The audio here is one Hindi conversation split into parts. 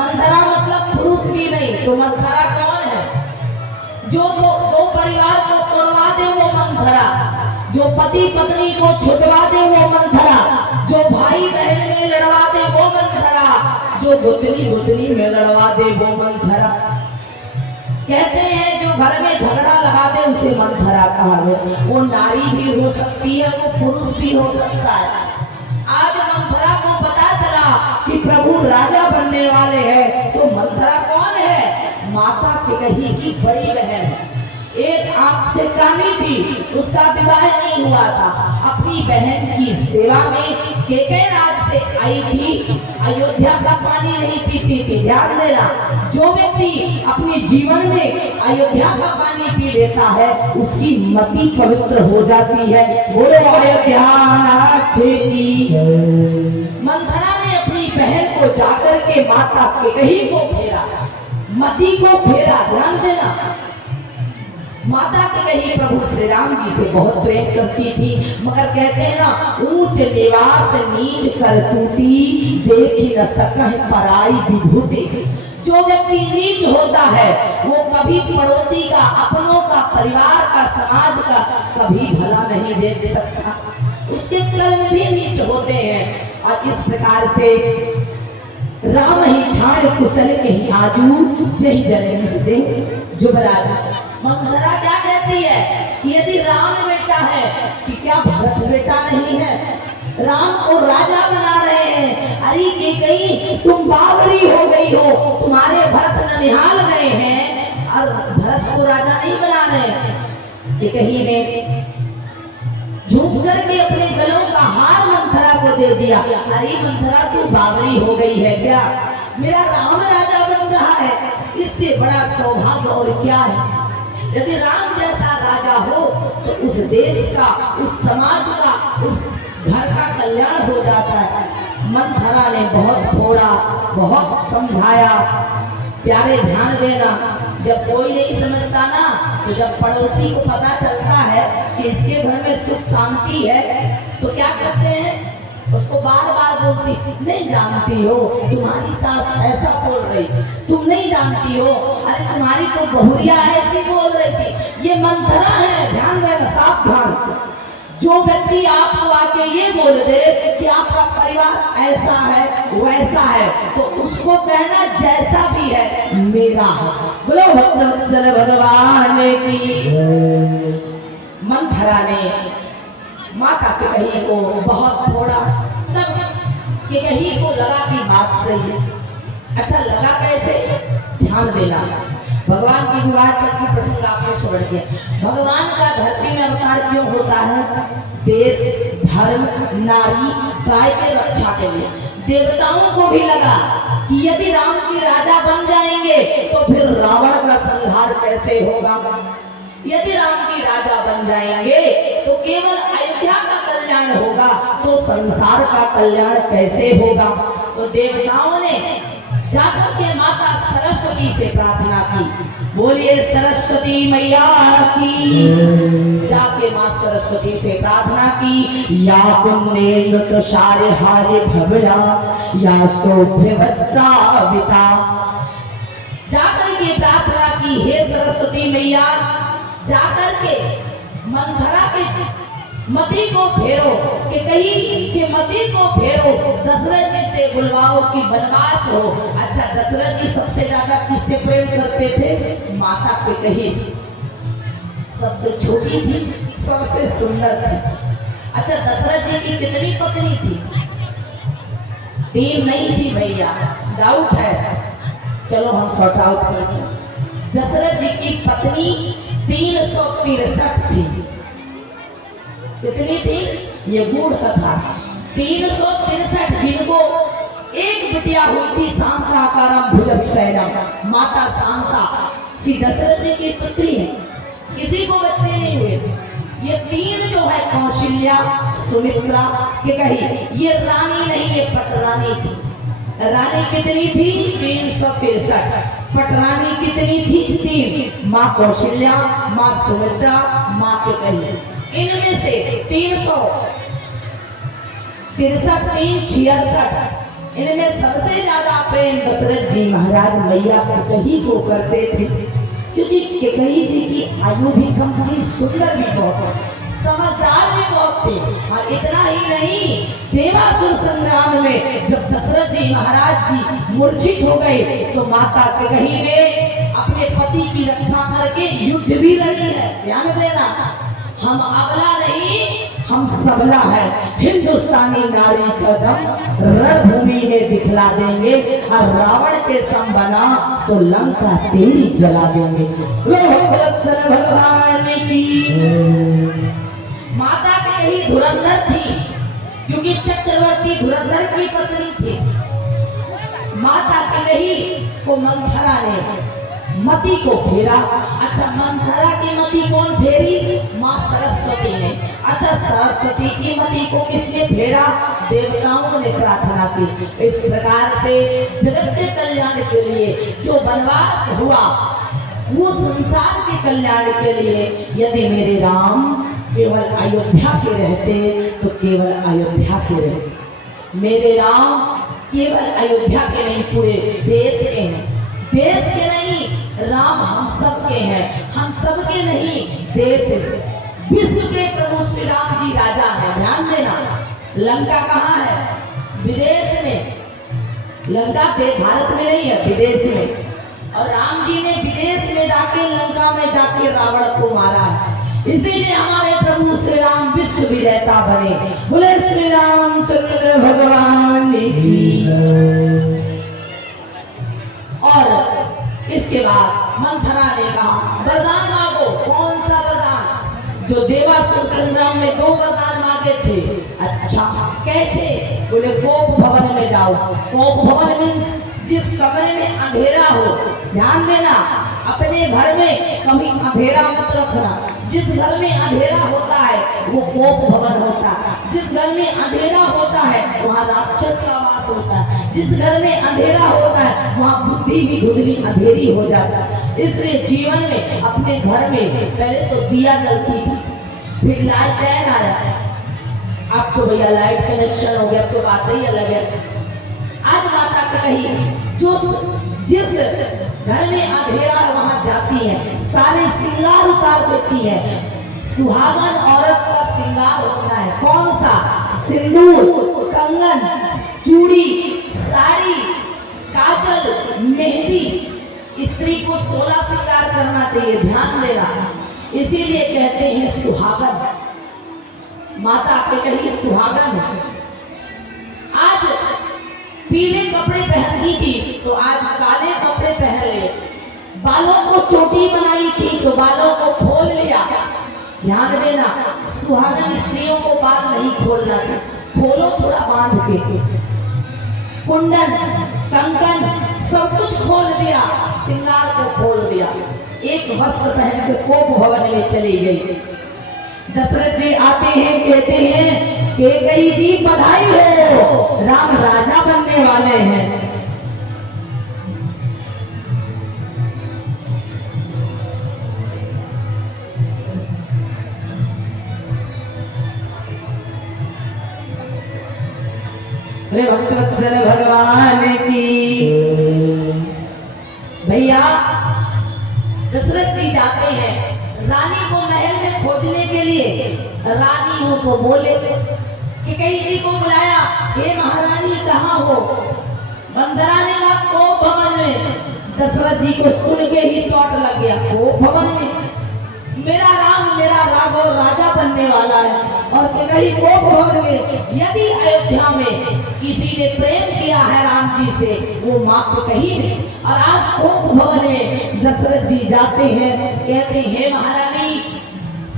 मंथरा मतलब पुरुष भी नहीं, तो मंथरा कौन है? जो दो परिवार को तोड़वा दे वो मंथरा, जो पति पत्नी को छुटवा दे वो मंथरा, जो भाई बहन में लड़वा दे वो मंथरा, जो गुतनी में लड़वा दे वो मंथरा। कहते हैं जो घर में झगड़ा लगा दे उसे मंथरा कहा है। वो नारी भी हो सकती है, वो पुरुष भी हो सकता है। आज मंथरा को पता चला कि प्रभु राजा बनने वाले हैं, तो मंथरा कौन है? माता कैकेयी की बड़ी बहन है। एक आंख से कानी थी, उसका विवाह नहीं हुआ था। अपनी बहन की सेवा में कैकेयी राज से आई थी, अयोध्या का पानी नहीं पीती थी। ध्यान देना, जो व्यक्ति अपने जीवन में अयोध्या का पानी पी लेता है उसकी मति पवित्र हो जाती है। बोलो अयोध्या नाथ की। मंथरा ने अपनी बहन को जाकर के माता कैकेयी को फेरा, मति को फेरा। ध्यान देना, माता कैकेयी प्रभु श्री राम जी से बहुत प्रेम करती थी, मगर कहते हैं ना, ऊंच निवास नीच करतूती, देखी न सकह पराई विभूति। जो व्यक्ति नीच होता है वो कभी पड़ोसी का, अपनों का, परिवार का, समाज का कभी भला नहीं देख सकता। उसके कर्म भी नीच होते हैं। और इस प्रकार से राम ही छाड़ कुशल कहीं आजू, जही जले से जुबराज। मंथरा क्या कहती है कि यदि राम बेटा है कि क्या भरत बेटा नहीं है? राम को राजा बना रहे हैं। अरे कैकेयी तुम बावरी हो गई हो, तुम्हारे भरत ननिहाल गए हैं और भरत को राजा नहीं बना रहे। कैकेयी ने झूठ करके अपने गलों का हार मंथरा को दे दिया। अरे मंथरा तू बावरी हो गई है क्या? मेरा राम राजा बन रहा है, इससे बड़ा सौभाग्य और क्या है? यदि राम जैसा राजा हो तो उस देश का, उस समाज का, उस घर का कल्याण हो जाता है। मंथरा ने बहुत फोड़ा, बहुत समझाया। प्यारे ध्यान देना, जब कोई नहीं समझता ना, तो जब पड़ोसी को पता चलता है कि इसके घर में सुख शांति है तो क्या करते हैं? उसको बार बार बोलती, नहीं जानती हो तुम्हारी सास ऐसा बोल रही, तुम नहीं जानती हो, अरे तुम्हारी तो बहुरिया ऐसी बोल रही थी। ये मंथरा है, ध्यान देना, सावधान। जो व्यक्ति आपको आके ये बोल दे कि आपका परिवार ऐसा है वैसा है, तो उसको कहना जैसा भी है मेरा है। बोलो भक्तवत्सल भगवान की। मंथरा ने माता कैकेयी को बहुत फोड़ा, तब कैकेयी को लगा कि बात सही है। अच्छा लगा कैसे? ध्यान देना, भगवान की विवाह तक की प्रसंग आपने सुन किया। भगवान का धरती में अवतार क्यों होता है? देश, धर्म, नारी, गाय के रक्षा के लिए। देवताओं को भी लगा कि यदि राम जी राजा बन जाएंगे तो फिर रावण का संहार कैसे होगा? यदि राम जी राजा बन जाएंगे तो केवल अयोध्या का कल्याण होगा, तो संसार का कल्याण कैसे होगा? तो देवताओं ने जाकर के माता सरस्वती से प्रार्थना की। बोलिए सरस्वती मैया की। जाके मां सरस्वती से प्रार्थना की। या कुंदेन्द्र तुषार हारे भवला, या शोभ्र वस्त्राविता। जाकर के प्रार्थना की, हे सरस्वती मैया, जाकर के मंथरा के मति को फेरो, कैकेयी के मति को फेरो, दशरथ जी से बुलवाओ कि वनवास हो। अच्छा, दशरथ जी सबसे ज्यादा किससे प्रेम करते थे? माता कैकेयी से। सबसे छोटी थी, सबसे सुंदर थी। अच्छा, दशरथ जी की कितनी पत्नी थी? 3 नहीं थी भैया, डाउट है, चलो हम सॉर्ट आउट करेंगे। दशरथ जी की पत्नी 363 थी। कितनी थी? ये गूढ़ कथा। 363, जिनको एक बिटिया हुई थी शांताकारम भुजगशयनम, माता शांता, श्री दशरथ जी की पुत्री है। किसी को बच्चे नहीं हुए। ये 3 जो है, कौशल्या, सुमित्रा, कैकेयी, ये रानी नहीं, ये पटरानी थी। रानी कितनी थी? 363। पटरानी कितनी थी? 3। माँ कौशल्या, माँ सुमित्रा, माँ कैकेयी। इनमें से 363, 366 इनमें सबसे ज्यादा प्रेम दशरथ जी महाराज मैया कैकेयी को करते थे, क्योंकि कैकेयी जी की आयु भी कम थी, सुंदर भी बहुत, समझदार भी बहुत थे। और इतना ही नहीं, देवासुर संग्राम में जब दशरथ जी महाराज जी मूर्छित हो गए तो माता कैकेयी ने अपने पति की रक्षा करके युद्ध भी लड़ी है। ध्यान देना, हम अबला नहीं, हम सबला है। हिंदुस्तानी नारी का दम रणभूमि में दिखला देंगे, और रावण के सम बना तो लंका तेरी जला देंगे। भगवान की माता कैकेयी धुरंधर थी, क्योंकि चक्रवर्ती धुरंधर की पत्नी थी। माता कैकेयी को मंथरा ने मति को फेरा। अच्छा, मंथरा की मति कौन फेरी? माँ सरस्वती ने। अच्छा, सरस्वती की मति को किसने फेरा? देवताओं ने प्रार्थना की। इस प्रकार से जगत के कल्याण के लिए जो वनवास हुआ वो संसार के कल्याण के लिए। यदि मेरे राम केवल अयोध्या के रहते तो केवल अयोध्या के रहते। मेरे राम केवल अयोध्या के नहीं, पूरे देश के हैं। देश के नहीं, राम हम सब के हैं। हम सब के नहीं, देश विश्व के प्रभु श्री राम जी राजा है। ध्यान देना, लंका कहाँ है? विदेश में। लंका के भारत में नहीं है, विदेश में। और राम जी ने विदेश में जाके, लंका में जाके रावण को मारा है। इसीलिए हमारे प्रभु श्री राम विश्व विजेता बने। बोले श्री रामचंद्र भगवान की। और इसके बाद मंथरा ने कहा वरदान मांगो। कौन सा वरदान? जो देवासुर संग्राम में 2 वरदान मांगे थे। अच्छा, कैसे? बोले कोप भवन में जाओ। कोप भवन मीन्स जिस कमरे में अंधेरा हो। ध्यान देना, अपने घर में कभी अंधेरा मत रखना। जिस घर में अंधेरा होता है वो कोप भवन होता है। जिस घर में अंधेरा होता है वहाँ राक्षस का वास होता है। जिस घर में अंधेरा होता है वहाँ बुद्धि भी धुंधली अंधेरी हो जाता है। इसलिए जीवन में अपने घर में पहले तो दिया जलती थी, फिर लाइट आया। अब तो भैया लाइट कनेक्शन हो गया, अब तो बात ही अलग है। आज माता कैकेयी जो जिस घर में अंधेरा है वहां जाती है, सारे श्रृंगार उतार देती है। सुहागन औरत का श्रृंगार होता है कौन सा? सिंदूर, कंगन, चूड़ी, साड़ी, काजल, मेहंदी। स्त्री को 16 श्रृंगार करना चाहिए, ध्यान देना। इसीलिए कहते हैं सुहागन। माता कैकेयी सुहागन है। आज पीले कपड़े पहनती थी तो आज काले कपड़े पहन ले। बालों को चोटी बनाई थी तो बालों को खोल लिया। ध्यान देना, सुहागन स्त्रियों को बाल नहीं खोलना चाहिए, खोलो थोड़ा बांध के। कुंडन, कंकन सब कुछ खोल दिया, श्रृंगार को खोल दिया। एक वस्त्र पहन के कोप भवन में चली गई। दशरथ जी आते हैं, कहते हैं कैकेयी जी बधाई हो, राम राजा बनने वाले हैं। भक्तवत्सल भगवान की। भैया दशरथ जी जाते हैं रानी को महल में खोजने के लिए। रानियों को बोले, कैकेयी जी को बुलाया, हे महारानी कहाँ हो? मंथरा ने कहा कोप भवन में। दशरथ जी को सुन के ही शॉट लग गया, कोप भवन में? मेरा राम, मेरा राघव राजा बनने वाला है और कैकेयी कोप भवन में। यदि अयोध्या में किसी ने प्रेम किया है राम जी से वो माँ कैकेयी ने। और आज कोप भवन में दशरथ जी जाते हैं, कहते हैं महारानी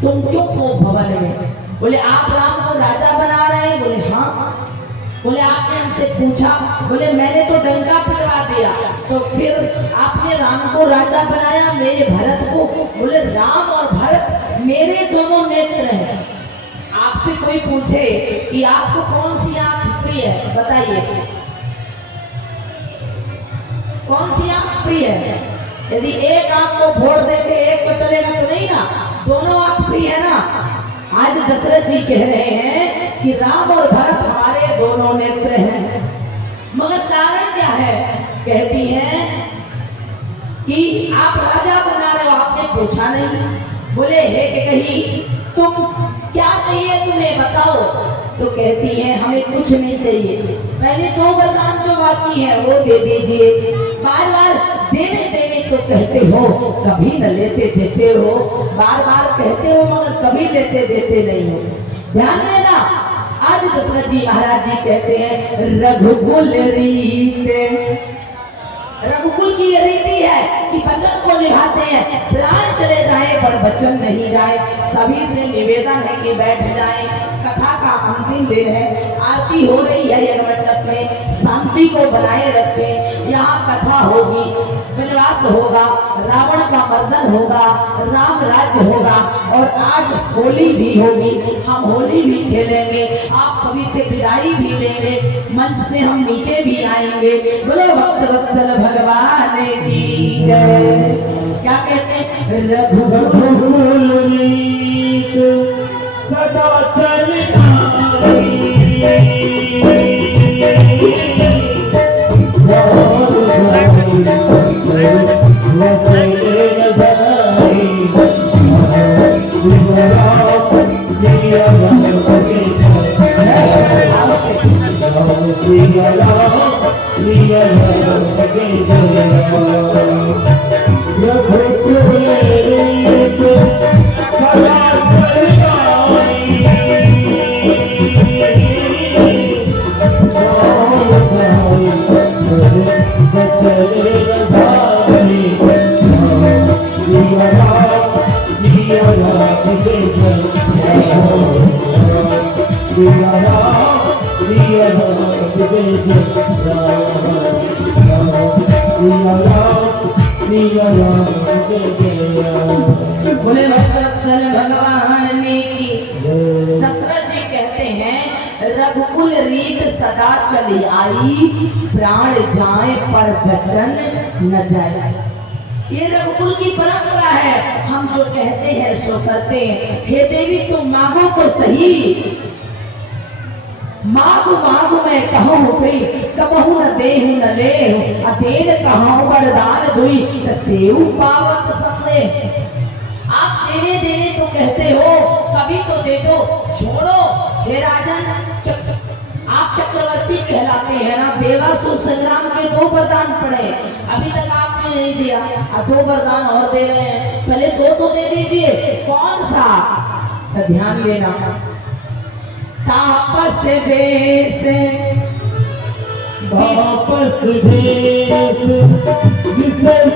तुम क्यों कोप भवन में? बोले आप राम को राजा बना रहे हैं? बोले हाँ। बोले आपने हमसे पूछा? बोले मैंने तो डंका पिटवा दिया, तो फिर आपने राम को राजा बनाया, मेरे भरत को? बोले राम और भरत मेरे दोनों नेत्र हैं। आपसे कोई पूछे कि आपको कौन सी आंख प्रिय है, बताइए कौन सी आंख प्रिय है? यदि एक आंख को फोड़ देते एक को चलेगा तो नहीं ना, दोनों आंख प्रिय है ना। आज दशरथ जी कह रहे हैं कि राम और भरत हमारे दोनों नेत्र हैं। मगर कारण क्या है? कहती है कि आप राजा बना रहे हो, आपने पूछा नहीं। बोले हे कि कही तुम क्या चाहिए तुम्हें बताओ। तो कहती है हमें कुछ नहीं चाहिए, पहले 2 वरदान जो बाकी है वो दे दीजिए। बार बार देने देने तो कहते हो, कभी न लेते देते हो, बार बार कहते हो मगर कभी लेते देते नहीं हो। ध्यान देना, आज दशरथ जी महाराज जी कहते हैं रघुकुल रीत। रघुकुल की ये रीति है कि वचन को निभाते हैं, प्राण चले जाए पर वचन नहीं जाए। सभी से निवेदन है कि बैठ जाएं, कथा का अंतिम दिन है, आरती हो रही है यज्ञ मंडप में, शांति को बनाए रखें। यहाँ कथा होगी, वनवास होगा, रावण का मर्दन होगा, राम राज्य होगा और आज होली भी होगी, हम होली भी खेलेंगे, आप सभी से विदाई भी लेंगे, मंच से हम नीचे भी आएंगे। बोलो भक्त वत्सल भगवान की जय। क्या कहते हैं? रघुकुल रीत सदा चलता बोले वत्सल भगवान की। दशरथ जी कहते हैं रघुकुल रीत सदा चली आई, प्राण जाए पर वचन न जाए। ये रघुकुल की परंपरा है, हम जो कहते हैं सो करते हैं। हे देवी तुम मांगो तो सही, मांगू मांगू मैं कहूँ कई, कबहू न देहु न लेहु, अदेन कहूँ वरदान दुई, देहु पावत सफले। आप देने देने तो कहते हो, कभी तो दे दो, छोड़ो। हे राजन, आप चक्रवर्ती कहलाते हैं ना, देवासुर संग्राम के 2 वरदान पड़े, अभी तक आपने नहीं दिया, 2 वरदान और दे रहे हैं, पहले 2 तो दे दीजिए। कौन सा? तो ध्यान देना, तापस वेश वापस भेष विषय